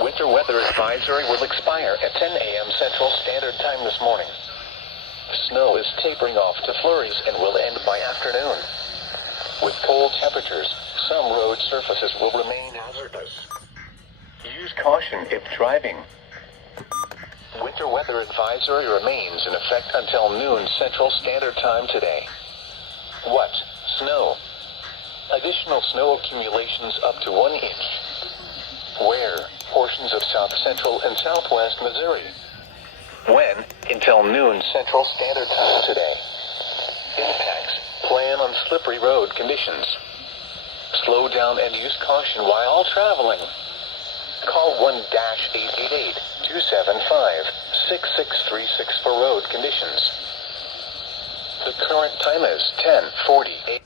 Winter weather advisory will expire at 10 a.m. Central Standard Time this morning. Snow is tapering off to flurries and will end by afternoon. With cold temperatures, some road surfaces will remain hazardous. Use caution if driving. Winter weather advisory remains in effect until noon Central Standard Time today. What? Snow. Additional snow accumulations up to 1 inch. Where? Portions of south central and southwest Missouri. When? Until noon Central Standard Time today. Impacts. Plan on slippery road conditions. Slow down and use caution while traveling. Call 1-888-275-6636 for road conditions. The current time is 10:40 a.m.